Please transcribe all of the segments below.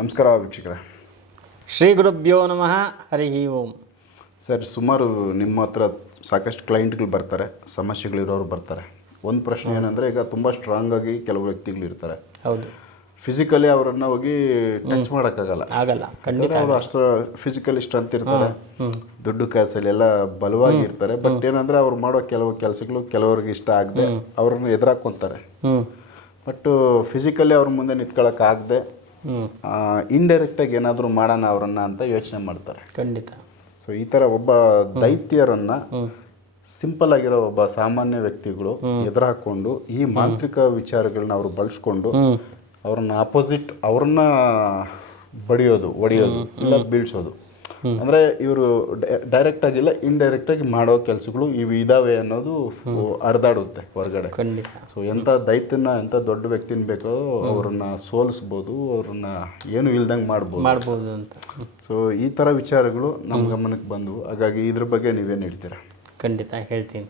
ನಮಸ್ಕಾರ ವೀಕ್ಷಕರೇ. ಶ್ರೀ ಗುರುಭ್ಯೋ ನಮಃ. ಹರಿ ಓಂ. ಸರ್, ಸುಮಾರು ನಿಮ್ಮ ಹತ್ರ ಸಾಕಷ್ಟು ಕ್ಲೈಂಟ್ಗಳು ಬರ್ತಾರೆ, ಸಮಸ್ಯೆಗಳಿರೋರು ಬರ್ತಾರೆ. ಒಂದು ಪ್ರಶ್ನೆ ಏನಂದರೆ, ಈಗ ತುಂಬ ಸ್ಟ್ರಾಂಗ್ ಆಗಿ ಕೆಲವು ವ್ಯಕ್ತಿಗಳು ಇರ್ತಾರೆ. ಹೌದು. ಫಿಸಿಕಲಿ ಅವರನ್ನು ಹೋಗಿ ಟಚ್ ಮಾಡೋಕ್ಕಾಗಲ್ಲ. ಆಗಲ್ಲ, ಖಂಡಿತ. ಅವರು ಅಷ್ಟು ಫಿಸಿಕಲಿ ಸ್ಟ್ರೆಂತ್ ಇರ್ತಾರೆ, ದುಡ್ಡು ಕಾಸಲ್ಲಿ ಎಲ್ಲ ಬಲವಾಗಿ ಇರ್ತಾರೆ. ಬಟ್ ಏನಂದರೆ ಅವ್ರು ಮಾಡೋ ಕೆಲವು ಕೆಲಸಗಳು ಕೆಲವ್ರಿಗೆ ಇಷ್ಟ ಆಗದೆ ಅವ್ರನ್ನ ಎದುರಾಕೊಂತಾರೆ. ಬಟ್ ಫಿಸಿಕಲಿ ಅವ್ರ ಮುಂದೆ ನಿಂತ್ಕೊಳ್ಳೋಕ್ಕಾಗದೆ ಇಂಡೈರೆಕ್ಟಾಗಿ ಏನಾದರೂ ಮಾಡೋಣ ಅವರನ್ನು ಅಂತ ಯೋಚನೆ ಮಾಡ್ತಾರೆ. ಖಂಡಿತ. ಸೊ ಈ ಥರ ಒಬ್ಬ ದೈತ್ಯರನ್ನು ಸಿಂಪಲ್ ಆಗಿರೋ ಒಬ್ಬ ಸಾಮಾನ್ಯ ವ್ಯಕ್ತಿಗಳು ಎದುರಾಕೊಂಡು ಈ ಮಾಂತ್ರಿಕ ವಿಚಾರಗಳನ್ನ ಅವರು ಬಳಸ್ಕೊಂಡು ಅವ್ರನ್ನ ಅಪೋಸಿಟ್ ಅವ್ರನ್ನ ಬಡಿಯೋದು, ಹೊಡೆಯೋದು, ಇಲ್ಲ ಬೀಳ್ಸೋದು. ಅಂದರೆ ಇವರು ಡೈರೆಕ್ಟ್ ಆಗಿಲ್ಲ, ಇಂಡೈರೆಕ್ಟ್ ಆಗಿ ಮಾಡೋ ಕೆಲಸಗಳು ಇವು ಇದಾವೆ ಅನ್ನೋದು ಹರಿದಾಡುತ್ತೆ ಹೊರಗಡೆ. ಸೊ ಎಂಥ ದೈತ್ಯನ, ಎಂಥ ದೊಡ್ಡ ವ್ಯಕ್ತಿನ ಬೇಕೋ ಅವ್ರನ್ನ ಸೋಲಿಸ್ಬೋದು, ಅವ್ರನ್ನ ಏನು ಇಲ್ದಂಗೆ ಮಾಡ್ಬೋದು ಅಂತ. ಸೊ ಈ ಥರ ವಿಚಾರಗಳು ನಮ್ಮ ಗಮನಕ್ಕೆ ಬಂದವು. ಹಾಗಾಗಿ ಇದ್ರ ಬಗ್ಗೆ ನೀವೇನು ಹೇಳ್ತೀರಾ? ಖಂಡಿತ ಹೇಳ್ತೀನಿ.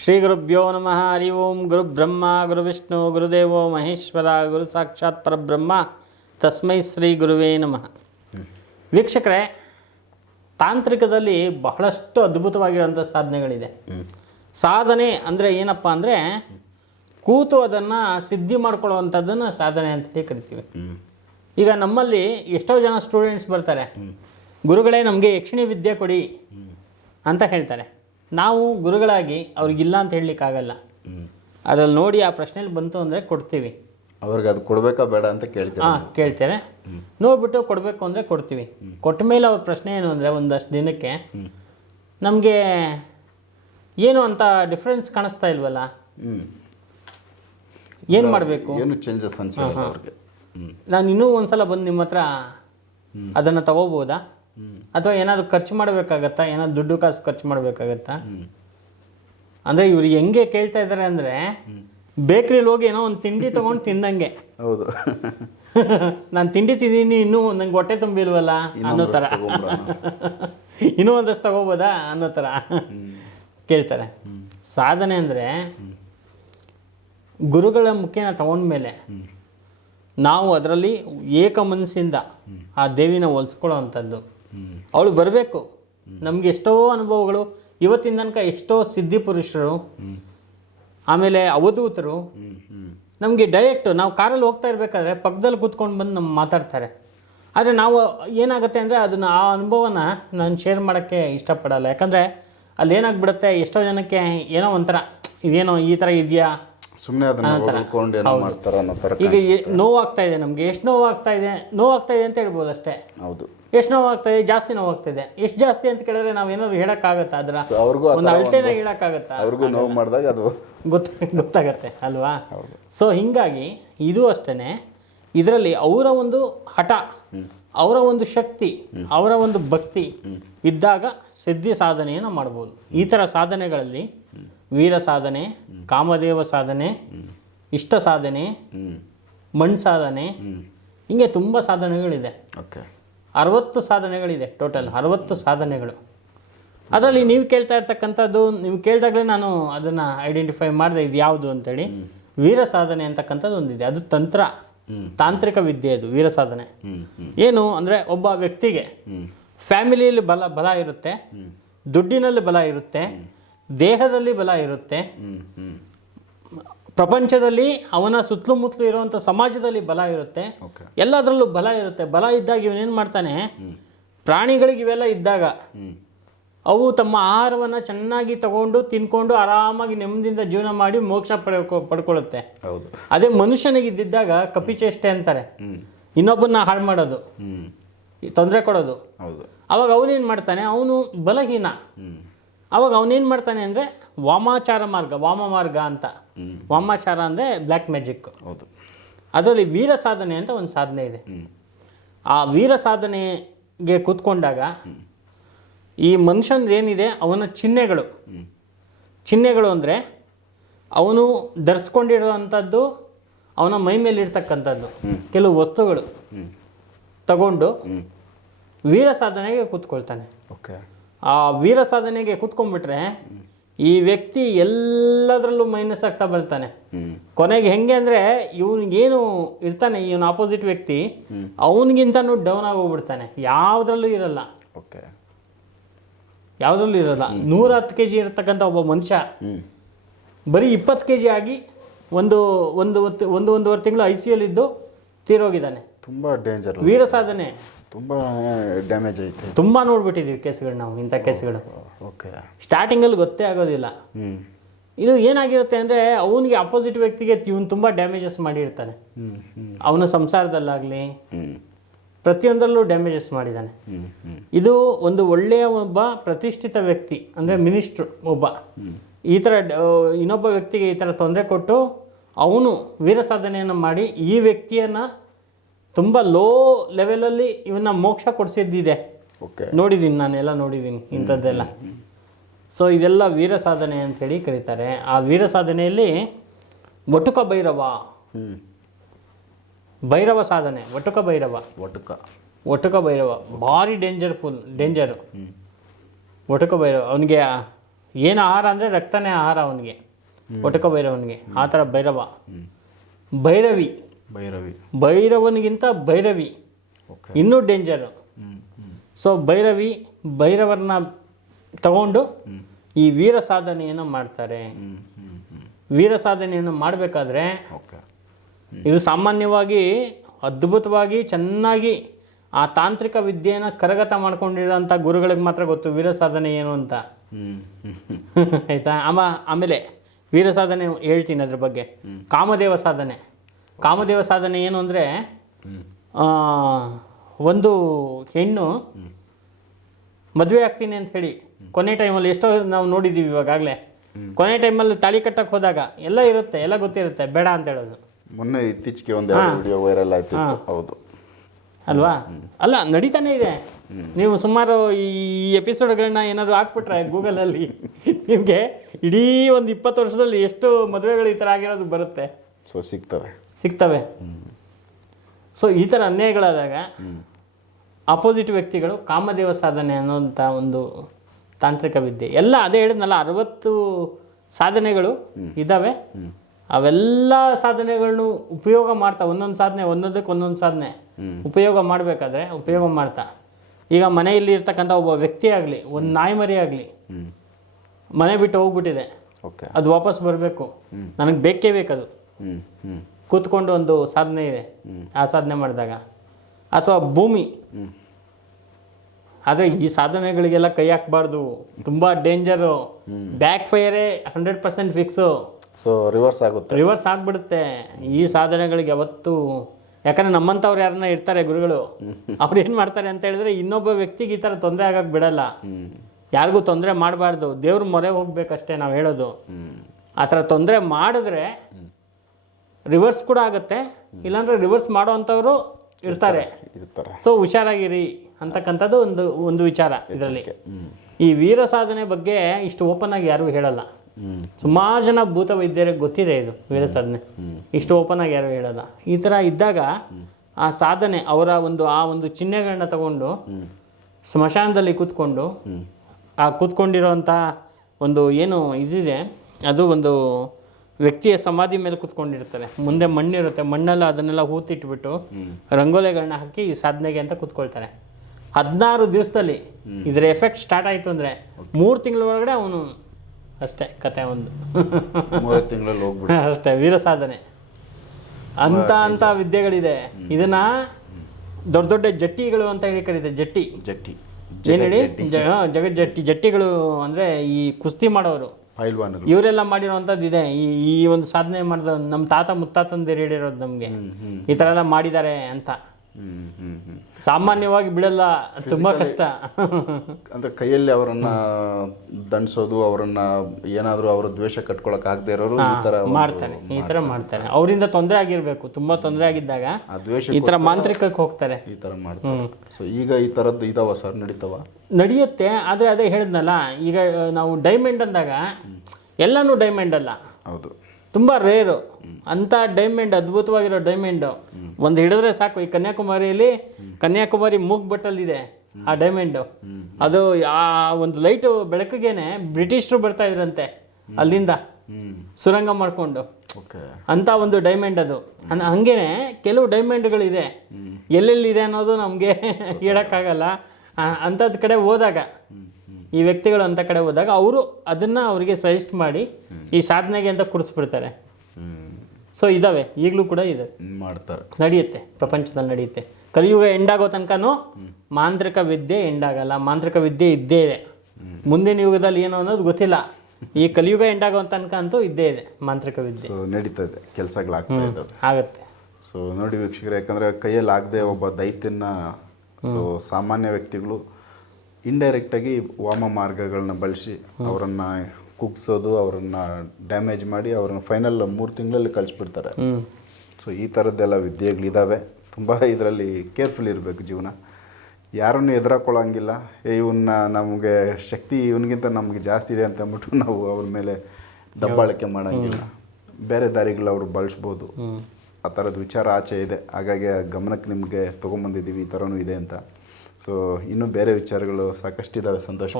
ಶ್ರೀ ಗುರುಭ್ಯೋ ನಮಃ. ಹರಿ ಓಂ. ಗುರು ಬ್ರಹ್ಮ ಗುರು ವಿಷ್ಣು ಗುರುದೇವೋ ಮಹೇಶ್ವರ, ಗುರು ಸಾಕ್ಷಾತ್ ಪರಬ್ರಹ್ಮ, ತಸ್ಮೈ ಶ್ರೀ ಗುರುವೇ ನಮಃ. ವೀಕ್ಷಕರೇ, ತಾಂತ್ರಿಕದಲ್ಲಿ ಬಹಳಷ್ಟು ಅದ್ಭುತವಾಗಿರೋಂಥ ಸಾಧನೆಗಳಿದೆ. ಸಾಧನೆ ಅಂದರೆ ಏನಪ್ಪ ಅಂದರೆ, ಕೂತು ಅದನ್ನು ಸಿದ್ಧಿ ಮಾಡ್ಕೊಳ್ಳುವಂಥದ್ದನ್ನು ಸಾಧನೆ ಅಂತೇಳಿ ಕರಿತೀವಿ. ಈಗ ನಮ್ಮಲ್ಲಿ ಎಷ್ಟೋ ಜನ ಸ್ಟೂಡೆಂಟ್ಸ್ ಬರ್ತಾರೆ, ಗುರುಗಳೇ ನಮಗೆ ಯಕ್ಷಿಣಿ ವಿದ್ಯೆ ಕೊಡಿ ಅಂತ ಹೇಳ್ತಾರೆ. ನಾವು ಗುರುಗಳಾಗಿ ಅವ್ರಿಗಿಲ್ಲ ಅಂತ ಹೇಳಲಿಕ್ಕಾಗಲ್ಲ. ಅದ್ರಲ್ಲಿ ನೋಡಿ ಆ ಪ್ರಶ್ನೆಯಲ್ಲಿ ಬಂತು ಅಂದರೆ ಕೊಡ್ತೀವಿ. ಅವ್ರಿಗೆ ಅದು ಕೊಡಬೇಕಾ ಬೇಡ ಅಂತ ಕೇಳ್ತಾರೆ. ನೋಡ್ಬಿಟ್ಟು ಕೊಡಬೇಕು ಅಂದರೆ ಕೊಡ್ತೀವಿ. ಕೊಟ್ಟ ಮೇಲೆ ಅವ್ರ ಪ್ರಶ್ನೆ ಏನು ಅಂದರೆ, ಒಂದಷ್ಟು ದಿನಕ್ಕೆ ನಮಗೆ ಏನು ಅಂತ ಡಿಫ್ರೆನ್ಸ್ ಕಾಣಿಸ್ತಾ ಇಲ್ವಲ್ಲ, ಏನು ಮಾಡಬೇಕು, ಏನು ಚೇಂಜಸ್ ಅನ್ಸಿಲ್ಲ ಅವ್ರಿಗೆ, ನಾನು ಇನ್ನೂ ಒಂದ್ಸಲ ಬಂದು ನಿಮ್ಮ ಹತ್ರ ಅದನ್ನು ತಗೋಬೋದಾ, ಅಥವಾ ಏನಾದರೂ ಖರ್ಚು ಮಾಡಬೇಕಾಗತ್ತಾ, ಏನಾದ್ರು ದುಡ್ಡು ಕಾಸು ಖರ್ಚು ಮಾಡಬೇಕಾಗತ್ತಾ ಅಂದರೆ ಇವ್ರಿಗೆ ಹೆಂಗೆ ಕೇಳ್ತಾ ಇದ್ದಾರೆ ಅಂದರೆ, ಬೇಕ್ರಿಲಿ ಹೋಗಿ ಏನೋ ಒಂದು ತಿಂಡಿ ತೊಗೊಂಡು ತಿಂದಂಗೆ. ಹೌದು, ನಾನು ತಿಂಡಿ ತಿಂದೀನಿ, ಇನ್ನೂ ನಂಗೆ ಹೊಟ್ಟೆ ತುಂಬಿಲ್ವಲ್ಲ ಅನ್ನೋ ಥರ, ಇನ್ನೂ ಒಂದಷ್ಟು ತಗೋಬೋದಾ ಅನ್ನೋ ಥರ ಕೇಳ್ತಾರೆ. ಸಾಧನೆ ಅಂದರೆ ಗುರುಗಳ ಮುಖೇನ ತಗೊಂಡ್ಮೇಲೆ ನಾವು ಅದರಲ್ಲಿ ಏಕ ಮನಸ್ಸಿಂದ ಆ ದೇವಿನ ಹೋಲಿಸ್ಕೊಳ್ಳೋ ಅಂಥದ್ದು. ಅವಳು ಬರಬೇಕು. ನಮಗೆ ಎಷ್ಟೋ ಅನುಭವಗಳು, ಇವತ್ತಿನ ತನಕ ಎಷ್ಟೋ ಸಿದ್ಧಿ ಪುರುಷರು, ಆಮೇಲೆ ಅವಧೂತರು ನಮಗೆ ಡೈರೆಕ್ಟ್ ನಾವು ಕಾರಲ್ಲಿ ಹೋಗ್ತಾ ಇರಬೇಕಾದ್ರೆ ಪಕ್ಕದಲ್ಲಿ ಕೂತ್ಕೊಂಡು ಬಂದು ನಮ್ಮ ಮಾತಾಡ್ತಾರೆ. ಆದರೆ ನಾವು ಏನಾಗುತ್ತೆ ಅಂದರೆ ಅದನ್ನು, ಆ ಅನುಭವನ ನಾನು ಶೇರ್ ಮಾಡೋಕ್ಕೆ ಇಷ್ಟಪಡಲ್ಲ. ಯಾಕಂದರೆ ಅಲ್ಲಿ ಏನಾಗ್ಬಿಡುತ್ತೆ, ಎಷ್ಟೋ ಜನಕ್ಕೆ ಏನೋ ಒಂಥರ ಇದೇನೋ ಈ ಥರ ಇದೆಯಾ, ಸುಮ್ಮನೆ ಈಗ ನೋವಾಗ್ತಾ ಇದೆ, ನಮಗೆ ಎಷ್ಟು ನೋವಾಗ್ತಾ ಇದೆ ಅಂತ ಹೇಳ್ಬೋದು ಅಷ್ಟೇ. ಹೌದು, ಎಷ್ಟು ನೋವಾಗ್ತಾ ಇದೆ, ಜಾಸ್ತಿ ನೋವಾಗ್ತಾ ಇದೆ. ಎಷ್ಟು ಜಾಸ್ತಿ ಅಂತ ಕೇಳಿದ್ರೆ ನಾವು ಏನಾದ್ರು ಹೇಳೋಕ್ಕಾಗತ್ತಾ, ಅದರ ಒಂದು ಅಳತೆನ ಹೇಳೋಕ್ಕಾಗತ್ತಾ, ಅವ್ರಿಗೂ ನೋವು ಮಾಡಿದಾಗ ಅದು ಗೊತ್ತಾಗತ್ತೆ ಅಲ್ವಾ? ಸೊ ಹೀಗಾಗಿ ಇದು ಅಷ್ಟೇ. ಇದರಲ್ಲಿ ಅವರ ಒಂದು ಹಠ, ಅವರ ಒಂದು ಶಕ್ತಿ, ಅವರ ಒಂದು ಭಕ್ತಿ ಇದ್ದಾಗ ಸಿದ್ಧಿ ಸಾಧನೆಯನ್ನು ಮಾಡ್ಬೋದು. ಈ ಥರ ಸಾಧನೆಗಳಲ್ಲಿ ವೀರ ಸಾಧನೆ, ಕಾಮದೇವ ಸಾಧನೆ, ಇಷ್ಟ ಸಾಧನೆ, ಮಣ್ ಸಾಧನೆ, ಹಿಂಗೆ ತುಂಬ ಸಾಧನೆಗಳಿದೆ. 60 ಸಾಧನೆಗಳಿದೆ, ಟೋಟಲ್ 60 ಸಾಧನೆಗಳು. ಅದರಲ್ಲಿ ನೀವು ಕೇಳ್ತಾ ಇರ್ತಕ್ಕಂಥದ್ದು, ನೀವು ಕೇಳಿದಾಗಲೇ ನಾನು ಅದನ್ನು ಐಡೆಂಟಿಫೈ ಮಾಡಿದೆ, ಇದು ಯಾವುದು ಅಂತೇಳಿ. ವೀರ ಸಾಧನೆ ಅಂತಕ್ಕಂಥದ್ದು ಒಂದಿದೆ, ಅದು ತಾಂತ್ರಿಕ ವಿದ್ಯೆ. ಅದು ವೀರ ಸಾಧನೆ ಏನು ಅಂದರೆ, ಒಬ್ಬ ವ್ಯಕ್ತಿಗೆ ಫ್ಯಾಮಿಲಿಯಲ್ಲಿ ಬಲ ಇರುತ್ತೆ, ದುಡ್ಡಿನಲ್ಲಿ ಬಲ ಇರುತ್ತೆ, ದೇಹದಲ್ಲಿ ಬಲ ಇರುತ್ತೆ, ಪ್ರಪಂಚದಲ್ಲಿ ಅವನ ಸುತ್ತಲುಮುತ್ತಲು ಇರುವಂಥ ಸಮಾಜದಲ್ಲಿ ಬಲ ಇರುತ್ತೆ, ಎಲ್ಲದರಲ್ಲೂ ಬಲ ಇರುತ್ತೆ. ಬಲ ಇದ್ದಾಗ ಇವನೇನು ಮಾಡ್ತಾನೆ, ಪ್ರಾಣಿಗಳಿಗೆ ಇವೆಲ್ಲ ಇದ್ದಾಗ ಅವು ತಮ್ಮ ಆಹಾರವನ್ನು ಚೆನ್ನಾಗಿ ತಗೊಂಡು ತಿನ್ಕೊಂಡು ಆರಾಮಾಗಿ ನೆಮ್ಮದಿಯಿಂದ ಜೀವನ ಮಾಡಿ ಮೋಕ್ಷ ಪಡ್ಕೊಳ್ಳುತ್ತೆ. ಅದೇ ಮನುಷ್ಯನಿಗಿದ್ದಾಗ ಕಪಿಚೇಷ್ಟೆ ಅಂತಾರೆ, ಇನ್ನೊಬ್ಬನ್ನ ಹಾಳು ಮಾಡೋದು, ತೊಂದರೆ ಕೊಡೋದು. ಅವಾಗ ಅವನೇನು ಮಾಡ್ತಾನೆ, ಅವನು ಬಲಹೀನ. ಅವಾಗ ಅವನೇನು ಮಾಡ್ತಾನೆ ಅಂದರೆ ವಾಮ ಮಾರ್ಗ ಅಂತ. ವಾಮಾಚಾರ ಅಂದರೆ ಬ್ಲ್ಯಾಕ್ ಮ್ಯಾಜಿಕ್. ಅದರಲ್ಲಿ ವೀರ ಸಾಧನೆ ಅಂತ ಒಂದು ಸಾಧನೆ ಇದೆ. ಆ ವೀರ ಸಾಧನೆಗೆ ಕೂತ್ಕೊಂಡಾಗ ಈ ಮನುಷ್ಯನ ಏನಿದೆ, ಅವನ ಚಿಹ್ನೆಗಳು ಅಂದರೆ ಅವನು ಧರಿಸ್ಕೊಂಡಿರುವಂಥದ್ದು, ಅವನ ಮೈ ಮೇಲೆ ಇರ್ತಕ್ಕಂಥದ್ದು ಕೆಲವು ವಸ್ತುಗಳು ತಗೊಂಡು ವೀರ ಸಾಧನೆಗೆ ಕೂತ್ಕೊಳ್ತಾನೆ. ಆ ವೀರ ಸಾಧನೆಗೆ ಕೂತ್ಕೊಂಡ್ಬಿಟ್ರೆ ಈ ವ್ಯಕ್ತಿ ಎಲ್ಲದರಲ್ಲೂ ಮೈನಸ್ ಆಗ್ತಾ ಬರ್ತಾನೆ. ಕೊನೆಗೆ ಹೆಂಗೆ ಅಂದರೆ ಇವನಿಗೇನು ಇರ್ತಾನೆ ಇವನ್ ಆಪೋಸಿಟ್ ವ್ಯಕ್ತಿ ಅವನಿಗಿಂತನೂ ಡೌನ್ ಆಗಿ ಹೋಗ್ಬಿಡ್ತಾನೆ. ಯಾವುದ್ರಲ್ಲೂ ಇರಲ್ಲ, ಓಕೆ, ಯಾವುದ್ರಲ್ಲೂ ಇರಲ್ಲ. 110 kg ಇರತಕ್ಕಂಥ ಒಬ್ಬ ಮನುಷ್ಯ ಬರೀ 20 kg ಆಗಿ ಒಂದೂವರೆ ತಿಂಗಳು ICU ಇದ್ದು ತೀರೋಗಿದ್ದಾನೆ. ತುಂಬ ಡೇಂಜರ್, ವೀರ ಸಾಧನೆ. ತುಂಬ ಡ್ಯಾಮೇಜ್ ಐತೆ. ತುಂಬ ನೋಡ್ಬಿಟ್ಟಿದ್ದೀವಿ ಕೇಸ್ಗಳು ನಾವು, ಇಂಥ ಕೇಸ್ಗಳು. ಓಕೆ, ಸ್ಟಾರ್ಟಿಂಗಲ್ಲಿ ಗೊತ್ತೇ ಆಗೋದಿಲ್ಲ. ಇದು ಏನಾಗಿರುತ್ತೆ ಅಂದರೆ ಅವನಿಗೆ ಅಪೋಸಿಟ್ ವ್ಯಕ್ತಿಗೆ ಇವನು ತುಂಬ ಡ್ಯಾಮೇಜಸ್ ಮಾಡಿರ್ತಾನೆ. ಅವನ ಸಂಸಾರದಲ್ಲಾಗಲಿ ಪ್ರತಿಯೊಂದರಲ್ಲೂ ಡ್ಯಾಮೇಜಸ್ ಮಾಡಿದ್ದಾನೆ. ಇದು ಒಂದು ಒಳ್ಳೆಯ ಒಬ್ಬ ಪ್ರತಿಷ್ಠಿತ ವ್ಯಕ್ತಿ ಅಂದರೆ ಮಿನಿಸ್ಟ್ರು ಒಬ್ಬ ಈ ಥರ ಇನ್ನೊಬ್ಬ ವ್ಯಕ್ತಿಗೆ ಈ ಥರ ತೊಂದರೆ ಕೊಟ್ಟು ಅವನು ವೀರ ಸಾಧನೆಯನ್ನು ಮಾಡಿ ಈ ವ್ಯಕ್ತಿಯನ್ನು ತುಂಬ ಲೋ ಲೆವೆಲಲ್ಲಿ ಇವನ್ನ ಮೋಕ್ಷ ಕೊಡಿಸಿದ್ದಿದೆ. ಓಕೆ, ನೋಡಿದ್ದೀನಿ, ನಾನೆಲ್ಲ ನೋಡಿದ್ದೀನಿ ಇಂಥದ್ದೆಲ್ಲ. ಸೊ ಇದೆಲ್ಲ ವೀರ ಸಾಧನೆ ಅಂತೇಳಿ ಕರೀತಾರೆ. ಆ ವೀರ ಸಾಧನೆಯಲ್ಲಿ ವಟುಕ ಭೈರವ, ಭೈರವ ಸಾಧನೆ, ವಟುಕ ಭೈರವ, ವಟುಕ ಭೈರವ ಭಾರಿ ಡೇಂಜರು. ವಟುಕ ಭೈರವ ಅವನಿಗೆ ಏನು ಆಹಾರ ಅಂದರೆ ರಕ್ತನೇ ಆಹಾರ ಅವನಿಗೆ, ವಟುಕ ಭೈರವನಿಗೆ. ಆ ಥರ ಭೈರವ. ಭೈರವನಿಗಿಂತ ಭೈರವಿ ಇನ್ನೂ ಡೇಂಜರು. ಸೊ ಭೈರವರನ್ನ ತಗೊಂಡು ಈ ವೀರ ಸಾಧನೆಯನ್ನು ಮಾಡ್ತಾರೆ. ವೀರ ಸಾಧನೆಯನ್ನು ಮಾಡಬೇಕಾದ್ರೆ ಇದು ಸಾಮಾನ್ಯವಾಗಿ ಅದ್ಭುತವಾಗಿ ಚೆನ್ನಾಗಿ ಆ ತಾಂತ್ರಿಕ ವಿದ್ಯೆಯನ್ನು ಕರಗತ ಮಾಡ್ಕೊಂಡಿರೋಂಥ ಗುರುಗಳಿಗೆ ಮಾತ್ರ ಗೊತ್ತು ವೀರ ಸಾಧನೆ ಏನು ಅಂತ. ಆಯಿತಾ? ಆಮೇಲೆ ವೀರ ಸಾಧನೆ ಹೇಳ್ತೀನಿ ಅದ್ರ ಬಗ್ಗೆ. ಕಾಮದೇವ ಸಾಧನೆ ಏನು ಅಂದರೆ ಒಂದು ಹೆಣ್ಣು ಮದುವೆ ಆಗ್ತೀನಿ ಅಂತ ಹೇಳಿ ಕೊನೆ ಟೈಮಲ್ಲಿ ಎಷ್ಟೋ ನಾವು ನೋಡಿದ್ದೀವಿ ಇವಾಗಲೇ. ಕೊನೆ ಟೈಮಲ್ಲಿ ತಾಳಿ ಕಟ್ಟಕ್ಕೆ ಹೋದಾಗ ಎಲ್ಲ ಇರುತ್ತೆ, ಎಲ್ಲ ಗೊತ್ತಿರುತ್ತೆ, ಬೇಡ ಅಂತ ಹೇಳೋದು. ಮೊನ್ನೆ ಇತ್ತೀಚೆಗೆ ಒಂದು ವಿಡಿಯೋ ವೈರಲ್ ಆಯ್ತು. ಹೌದು ಅಲ್ವಾ? ಅಲ್ಲ, ನಡೀತಾನೆ ಇದೆ. ನೀವು ಸುಮಾರು ಈ ಎಪಿಸೋಡ್ಗಳನ್ನ ಏನಾದ್ರು ಹಾಕ್ಬಿಟ್ರೆ ಗೂಗಲಲ್ಲಿ ನಿಮಗೆ ಇಡೀ ಒಂದು 20 ವರ್ಷದಲ್ಲಿ ಎಷ್ಟು ಮದುವೆಗಳು ಈ ಥರ ಆಗಿರೋದು ಬರುತ್ತೆ. ಸೊ ಸಿಗ್ತವೆ. ಸೊ ಈ ಥರ ಅನ್ಯಾಯಗಳಾದಾಗ ಅಪೋಸಿಟ್ ವ್ಯಕ್ತಿಗಳು ಕಾಮದೇವ ಸಾಧನೆ ಅನ್ನೋಂಥ ಒಂದು ತಾಂತ್ರಿಕ ವಿದ್ಯೆ ಎಲ್ಲ ಅದೇ ಹೇಳಿದ್ನಲ್ಲ, 60 ಸಾಧನೆಗಳು ಇದ್ದಾವೆ. ಅವೆಲ್ಲ ಸಾಧನೆಗಳನ್ನು ಉಪಯೋಗ ಮಾಡ್ತಾ ಒಂದೊಂದು ಸಾಧನೆ ಒಂದೊಂದು ಸಾಧನೆ ಉಪಯೋಗ ಮಾಡಬೇಕಾದ್ರೆ ಉಪಯೋಗ ಮಾಡ್ತಾ ಈಗ ಮನೆಯಲ್ಲಿ ಇರ್ತಕ್ಕಂಥ ಒಬ್ಬ ವ್ಯಕ್ತಿ ಆಗಲಿ, ಒಂದು ನಾಯಿ ಮರಿ ಆಗಲಿ ಮನೆ ಬಿಟ್ಟು ಹೋಗ್ಬಿಟ್ಟಿದೆ, ಅದು ವಾಪಸ್ ಬರಬೇಕು, ನನಗೆ ಬೇಕೇ ಬೇಕದು, ಕೂತ್ಕೊಂಡು ಒಂದು ಸಾಧನೆ ಇದೆ, ಆ ಸಾಧನೆ ಮಾಡಿದಾಗ. ಅಥವಾ ಭೂಮಿ, ಆದರೆ ಈ ಸಾಧನೆಗಳಿಗೆಲ್ಲ ಕೈ ಹಾಕಬಾರ್ದು, ತುಂಬ ಡೇಂಜರು, ಬ್ಯಾಕ್ ಫೈರೇ 100% ಫಿಕ್ಸು. ಸೊ ರಿವರ್ಸ್ ಆಗಿಬಿಡುತ್ತೆ ಈ ಸಾಧನೆಗಳಿಗೆ ಯಾವತ್ತೂ. ಯಾಕಂದರೆ ನಮ್ಮಂಥವ್ರು ಯಾರನ್ನ ಇರ್ತಾರೆ ಗುರುಗಳು, ಅವ್ರು ಏನು ಮಾಡ್ತಾರೆ ಅಂತ ಹೇಳಿದ್ರೆ ಇನ್ನೊಬ್ಬ ವ್ಯಕ್ತಿಗೆ ಈ ಥರ ತೊಂದರೆ ಆಗಕ್ಕೆ ಬಿಡಲ್ಲ. ಯಾರಿಗೂ ತೊಂದರೆ ಮಾಡಬಾರ್ದು, ದೇವ್ರ ಮೊರೆ ಹೋಗ್ಬೇಕಷ್ಟೇ ನಾವು ಹೇಳೋದು. ಆ ಥರ ತೊಂದರೆ ಮಾಡಿದ್ರೆ ರಿವರ್ಸ್ ಕೂಡ ಆಗುತ್ತೆ, ಇಲ್ಲಾಂದರೆ ರಿವರ್ಸ್ ಮಾಡೋ ಅಂಥವ್ರು ಇರ್ತಾರೆ. ಸೊ ಹುಷಾರಾಗಿರಿ ಅಂತಕ್ಕಂಥದ್ದು ಒಂದು ವಿಚಾರ ಇದರಲ್ಲಿ. ಈ ವೀರ ಸಾಧನೆ ಬಗ್ಗೆ ಇಷ್ಟು ಓಪನ್ ಆಗಿ ಯಾರು ಹೇಳಲ್ಲ. ಸುಮಾರು ಜನ ಭೂತ ವೈದ್ಯರಿಗೆ ಗೊತ್ತಿದೆ ಇದು ವೀರ ಸಾಧನೆ, ಇಷ್ಟು ಓಪನ್ ಆಗಿ ಯಾರು ಹೇಳಲ್ಲ. ಈ ಥರ ಇದ್ದಾಗ ಆ ಸಾಧನೆ ಅವರ ಆ ಒಂದು ಚಿಹ್ನೆಗಳನ್ನ ತಗೊಂಡು ಸ್ಮಶಾನದಲ್ಲಿ ಕೂತ್ಕೊಂಡು ಆ ಕೂತ್ಕೊಂಡಿರೋಂಥ ಒಂದು ಏನು ಇದಿದೆ ಅದು ಒಂದು ವ್ಯಕ್ತಿಯ ಸಮಾಧಿ ಮೇಲೆ ಕೂತ್ಕೊಂಡಿರ್ತಾರೆ. ಮುಂದೆ ಮಣ್ಣಿರುತ್ತೆ, ಮಣ್ಣೆಲ್ಲ ಅದನ್ನೆಲ್ಲ ಹೂತಿಟ್ಬಿಟ್ಟು ರಂಗೋಲಿಗಳನ್ನ ಹಾಕಿ ಈ ಸಾಧನೆಗೆ ಅಂತ ಕೂತ್ಕೊಳ್ತಾರೆ. 16 ದಿವಸದಲ್ಲಿ ಇದರ ಎಫೆಕ್ಟ್ ಸ್ಟಾರ್ಟ್ ಆಯಿತು ಅಂದರೆ 3 ತಿಂಗಳ ಒಳಗಡೆ ಅವನು ಅಷ್ಟೇ ಕತೆ ಒಂದು 3 ತಿಂಗಳಲ್ಲಿ ಹೋಗ್ಬಿಟ್ಟು ಅಷ್ಟೇ ವೀರ ಸಾಧನೆ ಅಂತ ವಿದ್ಯೆಗಳಿದೆ. ಇದನ್ನ ದೊಡ್ಡ ದೊಡ್ಡ ಜಟ್ಟಿಗಳು ಅಂತ ಹೇಳಿ ಕರೀತಾರೆ. ಜಟ್ಟಿ ಏನು ಹೇಳಿ, ಜಟ್ಟಿಗಳು ಅಂದರೆ ಈ ಕುಸ್ತಿ ಮಾಡೋರು, ಇವರೆಲ್ಲ ಮಾಡಿರೋವಂಥದ್ದು ಇದೆ. ಈ ಒಂದು ಸಾಧನೆ ಮಾಡಿದ ನಮ್ಮ ತಾತ ಮುತ್ತಾತಂದಿರು ಹೇಳಿರೋದು ನಮಗೆ, ಈ ಥರ ಎಲ್ಲ ಮಾಡಿದ್ದಾರೆ ಅಂತ. ಸಾಮಾನ್ಯವಾಗಿ ಬಿಡಲ್ಲ, ತುಂಬಾ ಕಷ್ಟ. ಅಂದ್ರೆ ಕೈಯಲ್ಲಿ ಅವರನ್ನ ದಂಡಿಸೋದು, ಅವರನ್ನ ಏನಾದರೂ ಅವರ ದ್ವೇಷ ಕಟ್ಕೊಳಕ್ ಆಗದೆ ಇರೋರು ಈ ತರ ಮಾಡ್ತಾರೆ. ಅವರಿಂದ ತೊಂದರೆ ಆಗಿರ್ಬೇಕು, ತುಂಬಾ ತೊಂದರೆ ಆಗಿದ್ದಾಗ ಈ ತರ ಮಾಂತ್ರಿಕಕ್ಕೆ ಹೋಗ್ತಾರೆ, ಈ ತರ ಮಾಡ್ತಾರೆ. ಸೊ ಈಗ ಈ ತರದ್ದು ಇದಾವ ಸರ್, ನಡೆಯುತ್ತೆ. ಆದ್ರೆ ಅದೇ ಹೇಳಿದ್ನಲ್ಲ, ಈಗ ನಾವು ಡೈಮಂಡ್ ಅಂದಾಗ ಎಲ್ಲನೂ ಡೈಮಂಡ್ ಅಲ್ಲ, ಹೌದು, ತುಂಬ ರೇರು ಅಂಥ ಡೈಮಂಡ್, ಅದ್ಭುತವಾಗಿರೋ ಡೈಮಂಡು ಒಂದು ಹಿಡಿದ್ರೆ ಸಾಕು. ಈ ಕನ್ಯಾಕುಮಾರಿ ಮೂಗ್ ಬಟ್ಟಲ್ಲಿದೆ, ಆ ಡೈಮಂಡು. ಅದು ಆ ಒಂದು ಲೈಟು ಬೆಳಕಿಗೆನೆ ಬ್ರಿಟಿಷರು ಬರ್ತಾ ಇದ್ರಂತೆ ಅಲ್ಲಿಂದ ಸುರಂಗ ಮಾಡಿಕೊಂಡು. ಅಂತ ಒಂದು ಡೈಮಂಡ್ ಅದು. ಹಂಗೇನೆ ಕೆಲವು ಡೈಮಂಡ್ಗಳಿದೆ, ಎಲ್ಲೆಲ್ಲಿದೆ ಅನ್ನೋದು ನಮಗೆ ಹೇಳೋಕ್ಕಾಗಲ್ಲ. ಅಂಥದ್ದು ಕಡೆ ಹೋದಾಗ, ಈ ವ್ಯಕ್ತಿಗಳು ಅಂಥ ಕಡೆ ಹೋದಾಗ ಅವರು ಅದನ್ನು ಅವರಿಗೆ ಸಜೆಸ್ಟ್ ಮಾಡಿ ಈ ಸಾಧನೆಗೆ ಅಂತ ಕೂರಿಸ್ಬಿಡ್ತಾರೆ. ಸೊ ಇದಾವೆ, ಈಗಲೂ ಕೂಡ ಇದೆ, ಮಾಡ್ತಾರೆ, ನಡೆಯುತ್ತೆ, ಪ್ರಪಂಚದಲ್ಲಿ ನಡೆಯುತ್ತೆ. ಕಲಿಯುಗ ಎಂಡಾಗೋ ತನಕನೂ ಮಾಂತ್ರಿಕ ವಿದ್ಯೆ ಎಂಡಾಗಲ್ಲ. ಮಾಂತ್ರಿಕ ವಿದ್ಯೆ ಇದ್ದೇ ಇದೆ. ಮುಂದಿನ ಯುಗದಲ್ಲಿ ಏನು ಅನ್ನೋದು ಗೊತ್ತಿಲ್ಲ. ಈ ಕಲಿಯುಗ ಎಂಡಾಗೋ ತನಕ ಅಂತೂ ಇದ್ದೇ ಇದೆ ಮಾಂತ್ರಿಕ ವಿದ್ಯೆ. ಸೊ ನಡೀತಾ ಇದೆ, ಕೆಲಸಗಳಾಗ್ತಾ ಇದ್ದಾವೆ, ಆಗುತ್ತೆ. ಸೊ ನೋಡಿ ವೀಕ್ಷಕರೇ, ಯಾಕಂದರೆ ಕೈಯಲ್ಲಿ ಆಗದೆ ಒಬ್ಬ ದೈತ್ಯನ ಸೊ ಸಾಮಾನ್ಯ ವ್ಯಕ್ತಿಗಳು ಇಂಡೈರೆಕ್ಟಾಗಿ ವಾಮ ಮಾರ್ಗಗಳನ್ನ ಬಳಸಿ ಅವರನ್ನು ಕುಗ್ಸೋದು, ಅವರನ್ನು ಡ್ಯಾಮೇಜ್ ಮಾಡಿ ಅವ್ರನ್ನ ಫೈನಲ್ 3 ತಿಂಗಳಲ್ಲಿ ಕಳಿಸ್ಬಿಡ್ತಾರೆ. ಸೊ ಈ ಥರದ್ದೆಲ್ಲ ವಿದ್ಯೆಗಳಿದ್ದಾವೆ. ತುಂಬ ಇದರಲ್ಲಿ ಕೇರ್ಫುಲ್ ಇರಬೇಕು ಜೀವನ. ಯಾರನ್ನು ಎದುರಾಕೊಳ್ಳೋಂಗಿಲ್ಲ. ಇವನ್ನ ನಮಗೆ ಶಕ್ತಿ ಇವನಿಗಿಂತ ನಮಗೆ ಜಾಸ್ತಿ ಇದೆ ಅಂತ ಅಂದ್ಬಿಟ್ಟು ನಾವು ಅವ್ರ ಮೇಲೆ ದಬ್ಬಾಳಿಕೆ ಮಾಡೋಂಗಿಲ್ಲ. ಬೇರೆ ದಾರಿಗಳು ಅವರು ಬಳಸ್ಬೋದು. ಆ ಥರದ ವಿಚಾರ ಆಚೆ ಇದೆ. ಹಾಗಾಗಿ ಆ ಗಮನಕ್ಕೆ ನಿಮಗೆ ತೊಗೊಂಬಂದಿದ್ದೀವಿ, ಈ ಥರನೂ ಇದೆ ಅಂತ. ಸೊ ಇನ್ನೂ ಬೇರೆ ವಿಚಾರಗಳು ಸಾಕಷ್ಟಿದ್ದಾವೆ. ಸಂತೋಷ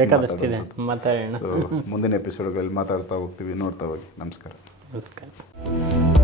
ಬೇಕಾದಷ್ಟಿದೆ, ಮಾತಾಡೋಣ. ಸೊ ಮುಂದಿನ ಎಪಿಸೋಡ್ಗಳಲ್ಲಿ ಮಾತಾಡ್ತಾ ಹೋಗ್ತೀವಿ, ನೋಡ್ತಾ ಹೋಗಿ. ನಮಸ್ಕಾರ. ನಮಸ್ಕಾರ.